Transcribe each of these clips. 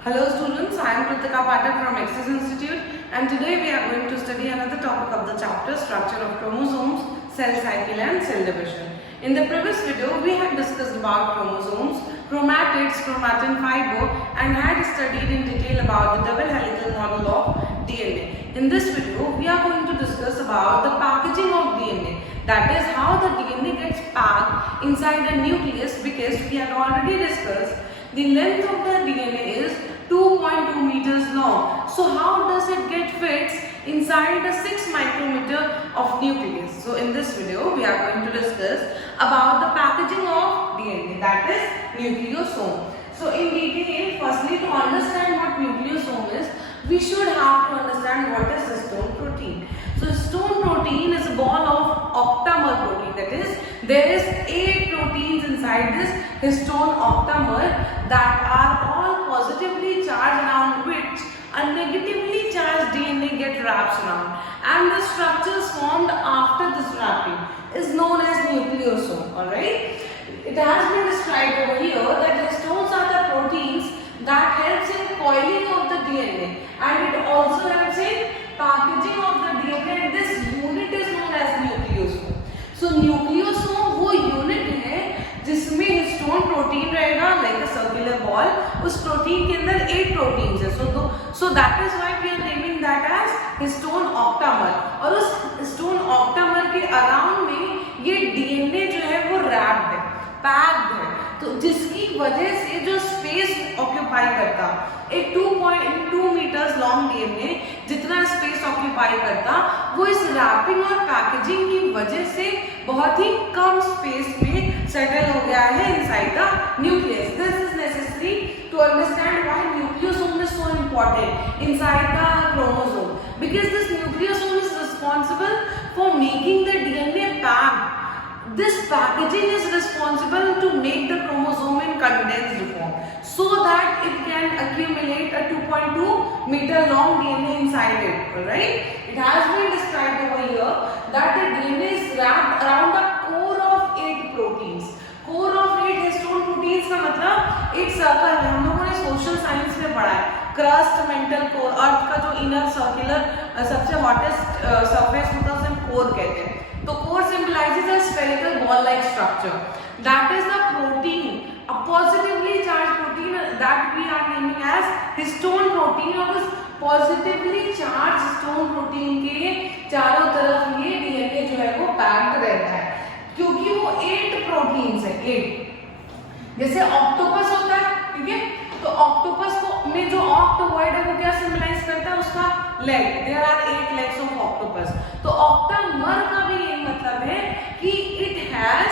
Hello students, I am Kritika Pathak from Axis Institute and today we are going to study another topic of the chapter structure of chromosomes, cell cycle and cell division. In the previous video we had discussed about chromosomes, chromatids, chromatin fiber and had studied in detail about the double helical model of DNA. In this video we are going to discuss about the packaging of DNA, that is how the DNA gets packed inside a nucleus, because we had already discussed the length of the DNA is 2.2 meters long. So how does it get fits inside a 6 micrometer of nucleus? So in this video we are going to discuss about the packaging of DNA, that is nucleosome. So in detail, firstly to understand what nucleosome is, we should have to understand what is histone protein. So histone protein is a ball of octamer protein, that is there is 8 proteins inside this histone octamer that are all positively charged, around which a negatively charged DNA gets wrapped around, and the structures formed after this wrapping is known as nucleosome. Alright, it has been described over here that histones are the proteins that helps in coiling of the DNA and it also helps in packaging of the DNA. This unit is known as nucleosome. So nucleosome वो unit है जिसमें histone protein रहेगा like a circular ball, उस protein के अंदर 8 proteins है. So that is why we are naming that as histone octamer. और उस हिस्टोन ऑक्टामर के अराउंड में ये डीएनए जो है वो रैप्ड है, पैक्ड है, तो जिसकी वजह से जो स्पेस ऑक्यूपाई करता, एक 2.2 मीटर्स लॉन्ग डीएनए जितना स्पेस ऑक्यूपाई करता, वो इस रैपिंग और पैकेजिंग की वजह से बहुत ही कम स्पेस में सेटल हो गया है inside the nucleus. This is necessary to understand why nucleosome is so important inside the chromosome, because this nucleosome is responsible for making the DNA packed. This packaging is responsible to make the chromosome in condensed form so that it can accumulate a 2.2 meter long DNA inside it. Alright, it has been described over here that the DNA is wrapped around the core of 8 proteins. Core of 8 histone proteins का मतलब एक circle है, हम लोगों ने social science में पढ़ा है. क्रस्ट, मेंटल कोर, अर्थ का जो इनर सर्कुलर सबसे हॉटेस्ट सरफेस होता है उसे हम कोर कहते हैं. तो core symbolizes a spherical ball-like structure. That is the protein, a positively charged protein that we are naming as histone protein. और उस positively charged histone protein के चारों तरफ ये DNA जो है वो packed रहता है, क्योंकि वो 8 proteins है. 8 जैसे ऑक्टोपस होता है, ठीक है, तो ऑक्टोपस को में जो ऑक्टोवर्ड है वो क्या सिंबलाइज करता है, उसका leg. There are 8 legs of octopus. तो ऑक्टामर का भी ये मतलब है कि it has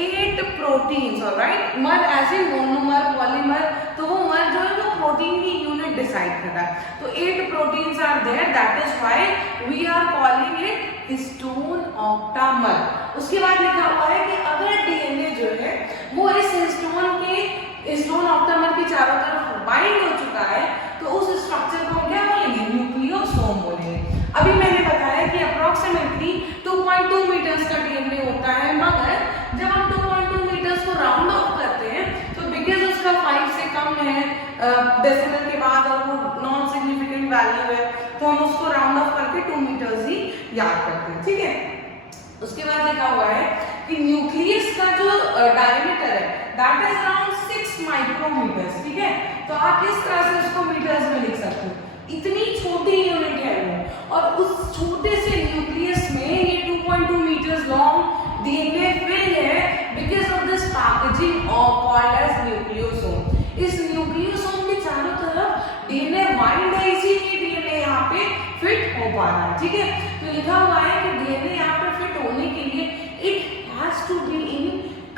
8 proteins. Alright, mer as in monomer, polymer, तो वो मर जो है वो प्रोटीन की यूनिट डिसाइड कर रहा है. तो 8 proteins are there, that is why we are calling it histone octamer. उसके बाद लिखा हुआ है कि अगर डीएनए जो है वो इस हिस्टोन ऑक्टामर के चारों तरफ बाइंड हो चुका है, तो उस स्ट्रक्चर को क्या बोलेंगे, न्यूक्लियोसोम बोलेंगे. अभी मैंने बताया कि अप्रोक्सीमेटली 2.2 मीटर्स का डीएनए होता है, मगर जब हम 2.2 मीटर्स को राउंड ऑफ करते हैं तो बिकॉज उसका 5 से कम है डेसिमल के बाद और वो नॉन सिग्निफिकेंट वैल्यू है, तो हम उसको राउंड ऑफ करके 2 मीटर्स ही याद करते हैं. ठीक है, उसके बाद लिखा हुआ है कि न्यूक्लियस का जो डायमीटर है दैट इज अराउंड 6 माइक्रोमीटर्स. ठीक है, तो आप इस तरह से उसको मीटर्स में लिख सकते हो, इतनी छोटी यूनिट है वो. और उस छोटे से न्यूक्लियस में ये 2.2 मीटर्स लॉन्ग डीएनए फिल है because of this packaging called as nucleosome. इस न्यूक्लियोसोम के चारों तरफ डीएनए बाइंड है, इसीलिए डीएनए यहाँ पे फिट हो पा रहा है. ठीक है, तो लिखा हुआ है कि डीएनए यहाँ पे फिट होने के लिए it has to be in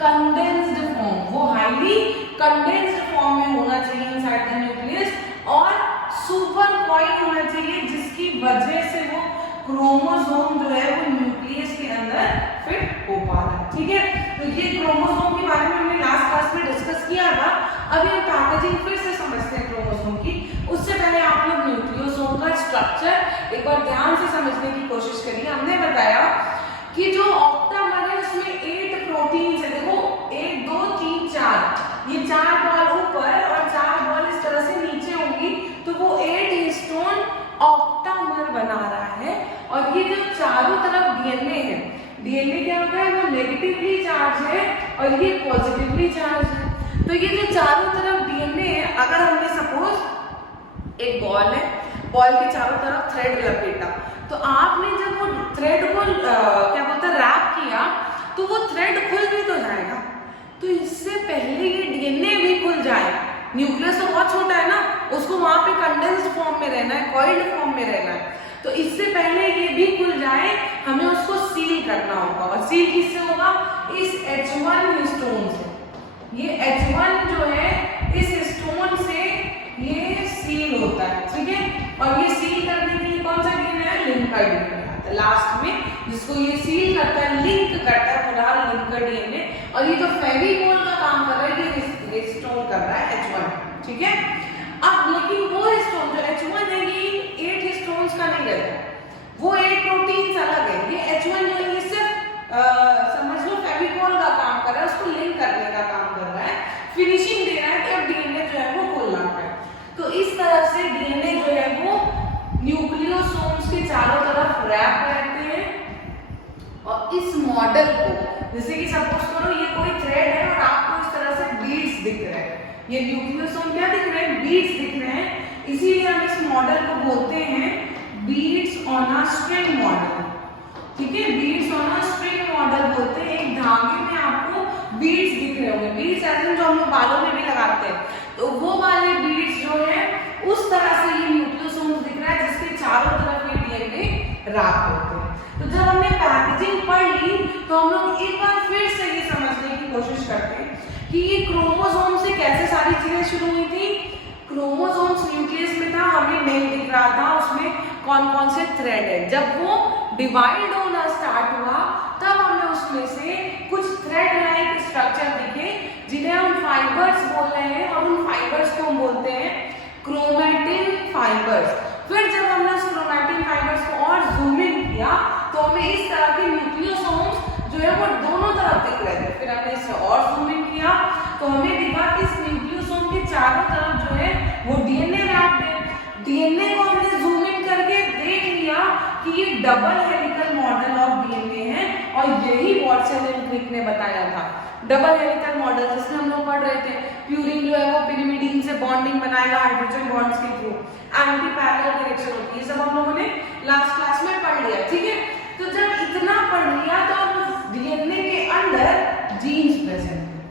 condensed form. वो हाईली कंडेंस्ड फॉर्म में होना चाहिए इनसाइड द न्यूक्लियस और सुपर कॉइल होना चाहिए, जिसकी वजह से वो क्रोमोसोम जो है वो न्यूक्लियस के अंदर फिट हो पा रहा है. ठीक है, तो ये क्रोमोसोम के बारे में हमने लास्ट क्लास में डिस्कस किया था. अभी हम पैकेजिंग फिर से समझते हैं क्रोमोसोम की. उससे पहले आप लोग न्यूक्लियोसोम का स्ट्रक्चर एक बार ध्यान से समझने की कोशिश करिए. हमने बताया कि जो ऑक्टामर है उसमें 8 प्रोटीन्स है. देखो 1 2 3 4, ये 4 बॉल ऊपर और 4 बॉल इस तरह से नीचे डीएनए क्या होता है, वो नेगेटिवली चार्ज है और ये पॉजिटिवली चार्ज है। तो ये जो चारों तरफ डीएनए है, अगर हमने सपोज एक बॉल है, बॉल के चारों तरफ थ्रेड लपेटा, तो आपने जब वो थ्रेड को क्या बोलते हैं रैप किया, तो वो थ्रेड खुल भी तो जाएगा। तो इससे पहले ये डीएनए भी खुल जाए, न्यूक्लियस तो बहुत छोटा है ना, उसको वहां पे कंडेंस्ड फॉर्म में रहना है, कॉइल्ड फॉर्म में रहना है, तो इससे पहले ये भी खुल जाए हमें उसको सील करना होगा। और सील किससे होगा, इस H1 स्टोन से। ये H1 जो है इस स्टोन से ये सील होता है, ठीक है। और ये सील करने के लिए कौन सा डीएनए है, लिंकर डीएनए आता है लास्ट में, जिसको ये सील करता है, लिंक करता है पूरा लिंकर डीएनए। और ये तो फेविकोल का काम कर रहा है, ये स्टोन कर रहा है H1, ठीक है। अब लेकिन वो स्टोन जो H1 है ये 8 स्टोन्स का नहीं रहता, वो 8 प्रोटीन्स अलग है। ये H1 जो है सिर्फ समझ लो फेविकोल का काम कर रहा है, उसको लिंक करने का काम कर रहा है, फिनिशिंग दे रहा है कि अब डीएनए जो है वो खुलना है। तो इस तरह से डीएनए जो है वो न्यूक्लियोसोम्स के चारों तरफ रैप रहते हैं। और इस मॉडल को, जैसे कि सपोज करो ये कोई थ्रेड है और आपको इस तरह से बीड्स दिख रहे हैं, ये न्यूक्लियोसोम क्या दिख रहे हैं, बीड्स दिख रहे हैं, इसीलिए हम इस मॉडल को बोलते हैं beads on a string model, ठीक है। Beads on a string model बोलते हैं। एक धागे में आपको बीड्स दिख रहे होंगे, बीड्स ऐसे जो हम लोग बालों में भी लगाते हैं, तो वो वाले बीड्स जो है उस तरह से ये न्यूक्लियोसोम दिख रहा है, जिसके चारों तरफ ये डीएनए रैप होते हैं। तो जब हमने पैकेजिंग पढ़ ली, तो हम लोग एक बार फिर से ये समझने की कोशिश करते हैं कि ये क्रोमोसोम से कैसे सारी चीजें शुरू हुई थी। क्रोमोसोम्स न्यूक्लियस में था, हमें नहीं दिख रहा था उसमें कौन कौन से थ्रेड है। जब वो डिवाइड होना स्टार्ट हुआ, तब हमें उसमें से कुछ थ्रेड लाइक स्ट्रक्चर दिखे, जिन्हें हम फाइबर्स बोल रहे हैं, और उन फाइबर्स को हम बोलते हैं क्रोमैटिन फाइबर्स। फिर जब हमने उस क्रोमैटिन फाइबर्स को और जूम इन किया, तो हमें इस तरह के न्यूक्लियोसोम्स जो है वो दोनों तरफ दिख रहे थे। फिर हमने इसे और जूम इन किया, तो हमें दिखा कि इस न्यूक्लियोसोम के चारों तरफ जो है वो डीएनए रैप्ड है। डीएनए को हमने जूम इन करके देख लिया कि ये double helical model of DNA है, और यही वाटसन एंड क्रिक ने बताया था। डबल हेलिकल मॉडल जिसमें हम लोग पढ़ रहे थे, प्यूरिन जो है वो पिरिमिडीन से बॉन्डिंग बनाएगा हाइड्रोजन बॉन्ड्स के थ्रू, एंटी पैरेलल डायरेक्शन होती है, सब हम लोगों ने लास्ट क्लास में पढ़ लिया, ठीक है। तो जब इतना पढ़ लिया, तो अब डीएनए के अंदर जीन्स प्रेजेंट है,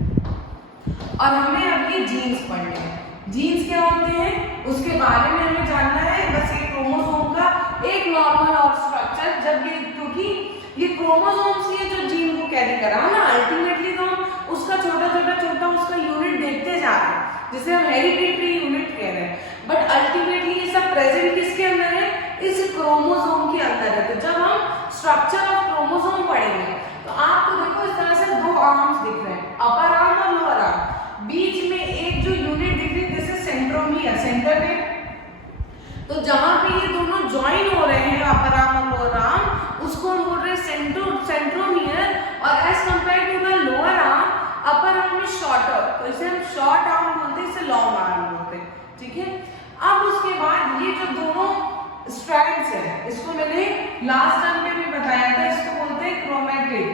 और हमें अब ये जीन्स पढ़ने हैं। जीन्स क्या होते हैं उसके बारे में हमें जानना है, बस ये क्रोमोसोम का एक नॉर्मल और स्ट्रक्चर। जब ये, क्योंकि ये क्रोमोसोम्स ये जो जीन को कैरी करा ना, अल्टीमेटली तो हम उसका छोटा उसका यूनिट देखते जा रहे हैं, जिसे हम हेरिडिटरी यूनिट कह रहे हैं, बट अल्टीमेटली ये सब प्रेजेंट किसके अंदर है, इस क्रोमोसोम के अंदर है। तो जब हम स्ट्रक्चर ऑफ क्रोमोसोम पढ़ेंगे, तो आपको देखो इस तरह से दो आर्म्स दिख रहे हैं, अपर आर्म और लोअर आर्म, बीच में एक जो यूनिट दिख रही है जैसे सेंट्रोमियर, सेंटर में, तो जहां पे ये दोनों ज्वाइन हो रहे हैं अपर आर्म और लोअर आर्म, उसको हम बोल रहे हैं सेंट्रोमियर। और as compare to the lower arm, upper arm is shorter, तो इसे हम शॉर्ट आर्म बोलते हैं, इसे लॉन्ग आर्म बोलते हैं, ठीक है। अब उसके बाद ये जो दोनों स्ट्रैंड्स है, इसको मैंने लास्ट टर्म में भी बताया था, इसको बोलते हैं क्रोमैटिड,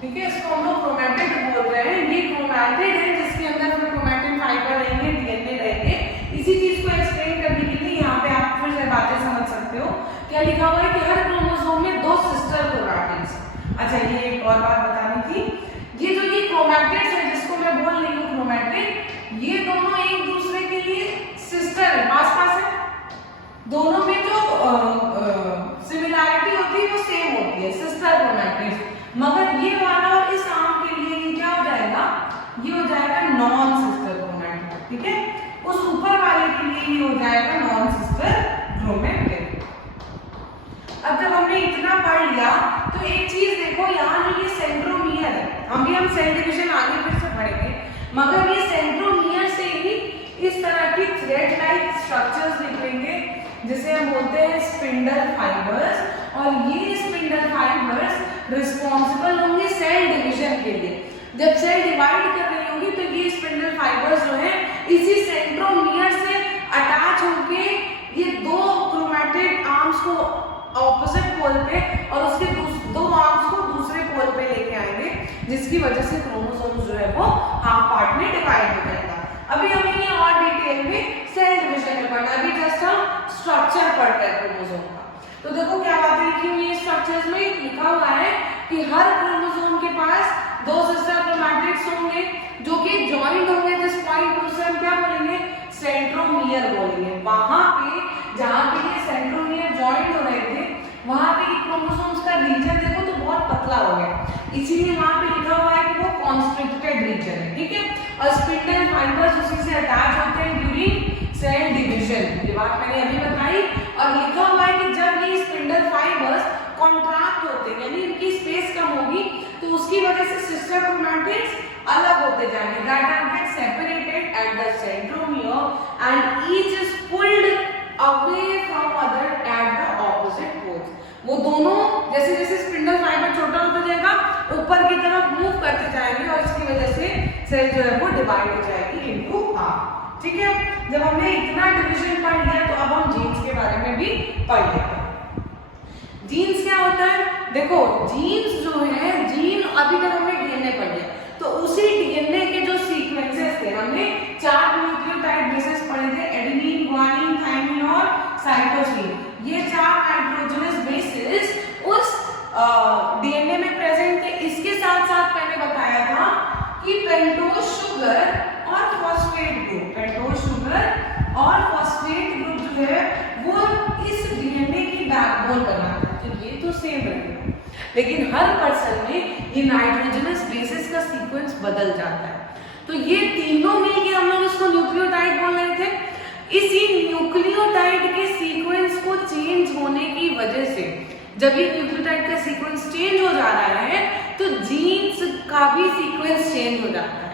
ठीक है। इसको हम लोग क्रोमैटिड बोल रहे हैं। ये क्रोमैटिड है जिसके अंदर फिर क्रोमैटिन फाइबर रहेंगे, डीएनए रहेंगे। इसी चीज को एक्सप्लेन करने के लिए यहाँ पे आप फिर से बातें समझ सकते हो। क्या लिखा हुआ है कि हर क्रोमोसोम में 2 सिस्टर क्रोमैटिड्स। अच्छा, ये एक और बात बतानी थी, ये जो ये क्रोमैटिड्स है जिसको मैं बोल रही हूँ क्रोमैटिड, ये दोनों एक दूसरे के लिए सिस्टर है, पास है, दोनों में जो सिमिलैरिटी होती है वो सेम होती है, सिस्टर क्रोमैटिड्स। मगर ये वाला और इस आर्म के लिए ये क्या हो जाएगा, ये हो जाएगा नॉन सिस्टर क्रोमैटिड, ठीक है। उस ऊपर वाले के लिए ये हो जाएगा नॉन सिस्टर क्रोमैटिड। अब जब हमने इतना पढ़ लिया, तो एक चीज देखो, यहाँ जो ये सेंट्रोमियर है, हम सेल डिवीजन आगे फिर से पढ़ेंगे, मगर ये सेंट्रोमियर से ही इस तरह की थ्रेड लाइक स्ट्रक्चर्स निकलेंगे, जिसे हम बोलते हैं स्पिंडल फाइबर्स। और ये स्पिंडल फाइबर्स रिस्पॉन्सिबल होंगे सेल डिवीजन के लिए। जब सेल डिवाइड कर रही होगी, तो ये स्पिंडल फाइबर्स जो है इसी सेंट्रोमियर से अटैच होके ये 2 क्रोमैटिड आर्म्स को ऑपोजिट पोल पे और उसके 2 जिसकी वजह से क्रोमोसोम्स जो है वो हाफ पार्ट में डिवाइड हो जाएगा। अभी हमें ये और डिटेल में सेल डिवीजन में पढ़ना है। अभी जस्ट हम स्ट्रक्चर पढ़ते हैं क्रोमोसोम का। तो देखो क्या बातें लिखी हुई है स्ट्रक्चर्स में, लिखा हुआ है कि हर क्रोमोसोम के पास 2 सिस्टर क्रोमैटिड्स होंगे जो कि जॉइंट होंगे। जिस पॉइंट को हम क्या बोलेंगे, सेंट्रोमियर बोलेंगे। वहां पे जहां पे ये सेंट्रोमियर जॉइंट हो रहे थे वहां पे क्रोमोसोम्स का रीजन देखो तो बहुत पतला हो गया, इसीलिए वहां पे लिखा हुआ है कि वो कॉन्स्ट्रिक्टेड रीजन है, ठीक है। और स्पिंडल फाइबर्स उसी से अटैच होते हैं ड्यूरिंग सेल डिवीजन, ये बात मैंने अभी बताई। और लिखा हुआ है कि जब ये स्पिंडल फाइबर्स कॉन्ट्रैक्ट होते हैं यानी इनकी स्पेस कम होगी तो उसकी वजह से सिस्टर क्रोमैटिड्स अलग होते जाएंगे, that are get separated at the centromere and each is pulled away from other at the opposite poles. वो दोनों जैसे जैसे स्पिंडल फाइबर छोटा होता जाएगा ऊपर की तरफ मूव करते जाएंगे और इसकी वजह से सेल जो है वो डिवाइड हो जाएगी इनटू हाफ, ठीक है। जब हमने इतना डिवीजन पढ़ लिया तो अब हम जीन्स के बारे में भी पढ़ लेते हैं। जीन्स क्या होता है, देखो जीन्स जो है, जीन अभी तक हमने डीएनए पढ़ लिया तो उसी डीएनए के जो सीक्वेंसेस थे हमने 4 न्यूक्लियोटाइड बेसेस पढ़े थे, एडेनिन, ग्वानिन, थाइमिन और साइटोसिन। ये 4 नाइट्रोजनस बेसेस उस डीएनए में प्रेजेंट थे। इसके साथ साथ मैंने बताया था कि पेंटोज शुगर और फॉस्फेट ग्रुप, पेंटोज शुगर और फॉस्फेट ग्रुप जो है वो इस डीएनए की बैकबोन बनाता है। तो ये तो सेम रहेगा लेकिन हर पर्सन में ये नाइट्रोजनस बेसिस का सीक्वेंस बदल जाता है। तो ये तीनों मिलके हम लोग इसको न्यूक्लियोटाइड बोल रहे थे। इसी न्यूक्लियोटाइड के सीक्वेंस को चेंज होने की वजह से जब ये न्यूक्लियोटाइड का सीक्वेंस चेंज हो जा रहा है तो जीन्स का भी सीक्वेंस चेंज हो जाता है।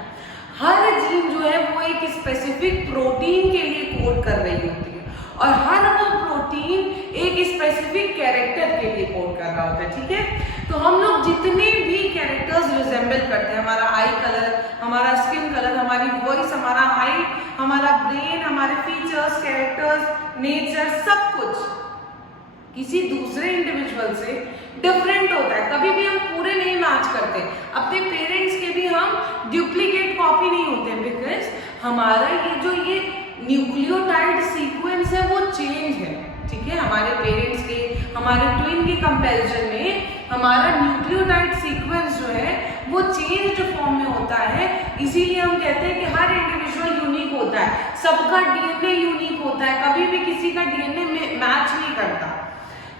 हर जीन जो है वो एक स्पेसिफिक प्रोटीन के लिए कोड कर रही होती है और हर वो प्रोटीन एक स्पेसिफिक कैरेक्टर के लिए कोड कर रहा होता है, ठीक है। तो हम लोग जितने भी कैरेक्टर्स रिजेंबल करते हैं, हमारा आई कलर, हमारा स्किन कलर, हमारी वॉइस, हमारा हाइट, हमारा ब्रेन, हमारे फीचर्स, कैरेक्टर्स, नेचर, सब कुछ किसी दूसरे इंडिविजुअल से डिफरेंट होता है। कभी भी हम पूरे नहीं मैच करते, अपने पेरेंट्स के भी हम डुप्लीकेट कॉपी नहीं होते बिकॉज हमारा ये न्यूक्लियोटाइड सीक्वेंस है वो चेंज है, ठीक है। हमारे पेरेंट्स के, हमारे ट्विन के कंपैरिजन में हमारा न्यूक्लियोटाइड सीक्वेंस जो है वो चेंज्ड फॉर्म में होता है। इसीलिए हम कहते हैं कि हर इंडिविजुअल यूनिक होता है, सबका डीएनए यूनिक होता है, कभी भी किसी का डीएनए मैच नहीं करता।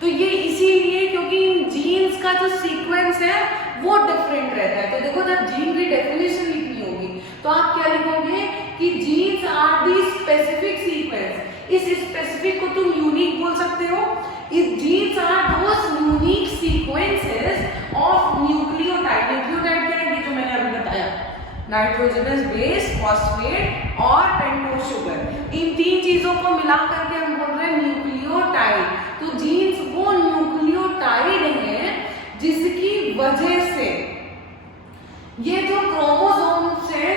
तो ये इसीलिए क्योंकि इन जीन्स का जो सीक्वेंस है वो डिफरेंट रहता है। तो देखो जब जीन की डेफिनेशन लिखनी होगी तो आप क्या लिखोगे कि genes are the specific sequence. इस स्पेसिफिक को तुम यूनिक बोल सकते हो। इस genes are those unique sequences of nucleotide. Nucleotide क्या है, ये जो मैंने अभी बताया, नाइट्रोजनस बेस, फॉस्फेट और पेंटोज शुगर, इन 3 चीजों को मिला करके हम बोल रहे हैं न्यूक्लियोटाइड। तो जीन्स वो न्यूक्लियोटाइड है जिसकी वजह से ये जो क्रोमोसोम्स है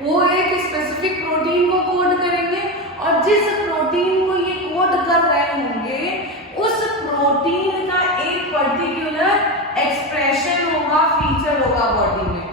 वो एक स्पेसिफिक प्रोटीन को कोड करेंगे और जिस प्रोटीन को ये कोड कर रहे होंगे उस प्रोटीन का एक पर्टिकुलर एक्सप्रेशन होगा, फीचर होगा बॉडी में।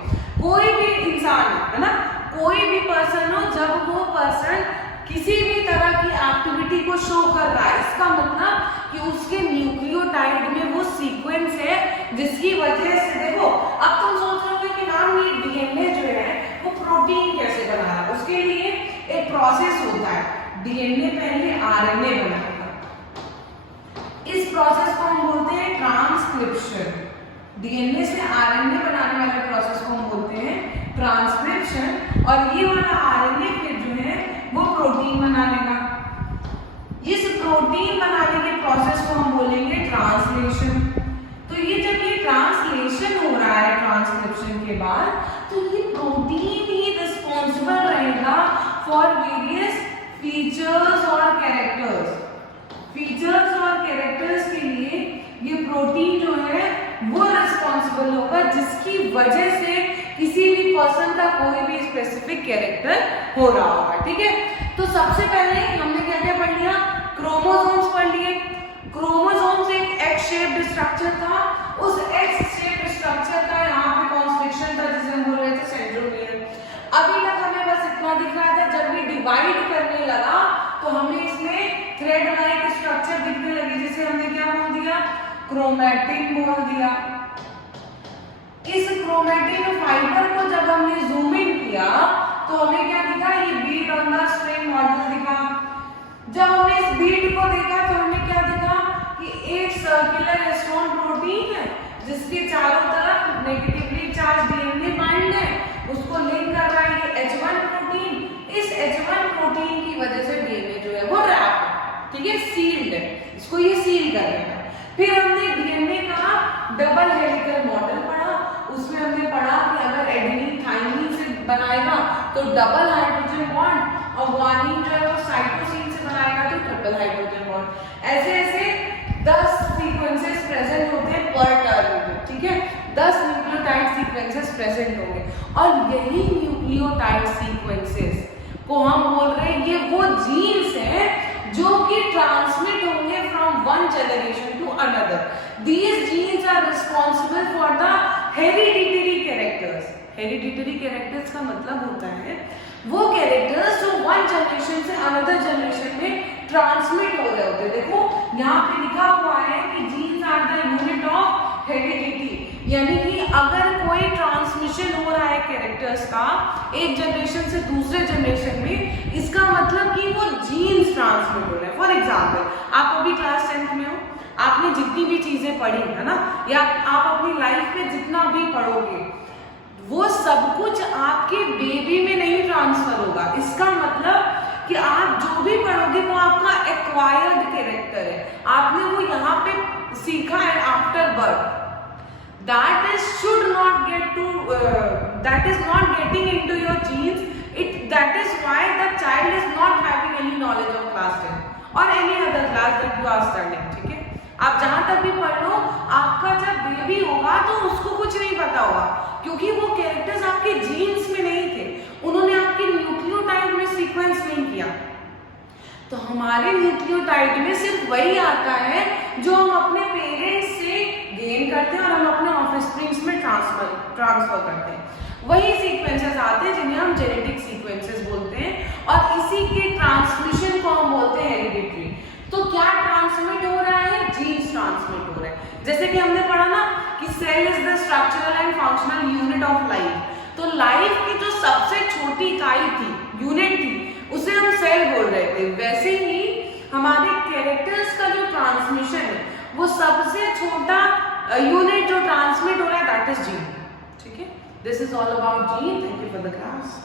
कोई भी इंसान है ना, कोई भी पर्सन हो, जब वो पर्सन किसी भी तरह की एक्टिविटी को शो कर रहा है, इसका मतलब कि उसके न्यूक्लियोटाइड में वो सीक्वेंस है जिसकी वजह से, देखो अब तुम सोच रहे हो कि मैम ये डीएनए जो है वो प्रोटीन कैसे बना रहा है। उसके लिए एक प्रोसेस होता है, डीएनए पहले आरएनए बनाएगा। इस प्रोसेस को हम बोलते हैं ट्रांसक्रिप्शन। डीएनए से आरएनए बनाने वाले प्रोसेस को हम बोलते हैं ट्रांसक्रिप्शन और ये वाला आरएनए फिर जो है वो प्रोटीन बना लेगा। इस प्रोटीन बनाने के प्रोसेस को हम बोलेंगे ट्रांसलेशन। तो ये जब ये ट्रांसलेशन हो रहा है ट्रांसक्रिप्शन के बाद, तो ये प्रोटीन ही रिस्पॉन्सिबल रहेगा फॉर वेरियस फीचर्स और कैरेक्टर्स। फीचर्स और कैरेक्टर्स के लिए ये प्रोटीन जो है वो रिस्पॉन्सिबल होगा जिसकी वजह से किसी भी पर्सन का कोई भी स्पेसिफिक कैरेक्टर हो रहा होगा, ठीक है। तो सबसे पहले हमने क्या क्या पढ़ लिया, क्रोमोसोम्स पढ़ लिए। क्रोमोसोम्स एक एक्स शेप्ड स्ट्रक्चर था, उस एक्स शेप्ड स्ट्रक्चर का यहाँ पे कॉन्स्ट्रिक्शन था जिसे हम बोल रहे थे सेंट्रोमियर। अभी तक हमें बस इतना दिख रहा था, जब ये डिवाइड करने लगा तो हमें इसमें थ्रेड लाइक स्ट्रक्चर दिखने लगी, जिसे हमने क्या बोल दिया, क्रोमैटिन बोल दिया। इस क्रोमैटिन फाइबर को जब हमने जूम इन किया तो हमें क्या दिखा, ये bead on the string model दिखा। जब हमने इस बीट को देखा तो हमें क्या दिखा कि एक सर्कुलर हिस्टोन प्रोटीन है जिसके चारों तरफ नेगेटिवली चार्ज डीएनए बाइंड है, उसको लिंक कर रहा है ये H1 प्रोटीन। इस H1 प्रोटीन की वजह से डीएनए जो है वो रैप है, ठीक है, सील्ड है, इसको ये सील कर रहा है। फिर हमने डीएनए का डबल हेलिकल मॉडल पढ़ा, उसमें हमने पढ़ा कि अगर एडेनिन थाइमिन से बनाएगा तो डबल हाइड्रोजन बॉन्ड, और ग्वानिन जो है वो साइटोसिन से बनाएगा तो ट्रिपल हाइड्रोजन बॉन्ड। ऐसे ऐसे 10 सीक्वेंसेस प्रेजेंट होते हैं पर टर्न में, ठीक है, 10 न्यूक्लियोटाइड सीक्वेंसेस प्रेजेंट होंगे, और यही न्यूक्लियोटाइड सीक्वेंसेस को हम बोल रहे हैं ये वो जीन्स हैं जो कि ट्रांसमिट होंगे from one generation to another. These genes are responsible for the hereditary characters. Hereditary characters का मतलब होता है वो कैरेक्टर्स जो वन जनरेशन से अनदर जनरेशन में ट्रांसमिट हो रहे होते हैं। देखो यहाँ पे लिखा हुआ है कि genes are the unit of heredity, यानी कि अगर कोई ट्रांसमिशन हो रहा है कैरेक्टर्स का एक जनरेशन से दूसरे जनरेशन में, इसका मतलब कि वो जीन्स ट्रांसमिट हो रहे हैं। फॉर एग्जाम्पल, आप अभी क्लास 10th में हो, आपने जितनी भी चीजें पढ़ी है ना, या आप अपनी लाइफ में जितना भी पढ़ोगे, वो सब कुछ आपके बेबी में नहीं ट्रांसफर होगा। इसका मतलब कि आप जो भी पढ़ोगे वो आपका एक्वायर्ड कैरेक्टर है, आपने वो यहाँ पे सीखा है after birth. That is should not get to that is not getting into your genes. That is why the child is not having any knowledge of class 10 or any other class that you are studying, ठीक है। आप जहां तक भी पढ़ लो, आपका जब baby होगा तो उसको कुछ नहीं पता होगा, क्योंकि वो कैरेक्टर्स आपके जीन्स में नहीं थे, उन्होंने आपके न्यूक्लियोटाइड में सीक्वेंस नहीं किया। तो हमारे न्यूक्लियोटाइड में सिर्फ वही आता है जो हम अपने पेरेंट्स से गेन करते हैं और हम अपने ऑफस्प्रिंग्स में ट्रांसफर करते हैं। वही सीक्वेंसेस आते हैं जिन्हें हम जेनेटिक सीक्वेंसेस बोलते हैं, और इसी के ट्रांसमिशन को हम बोलते हैं हेरिडिटरी। तो क्या ट्रांसमिट हो रहा है, जीन्स ट्रांसमिट हो रहा है। जैसे कि हमने पढ़ा ना कि cell is the structural and functional unit of life. तो लाइफ की जो सबसे छोटी इकाई थी, यूनिट थी, उसे हम सेल बोल रहे थे। वैसे ही हमारे कैरेक्टर्स का जो ट्रांसमिशन है, वो सबसे छोटा यूनिट जो ट्रांसमिट हो रहा है, दैट इज जीन, ठीक है। This is all about gene. Thank you for the class.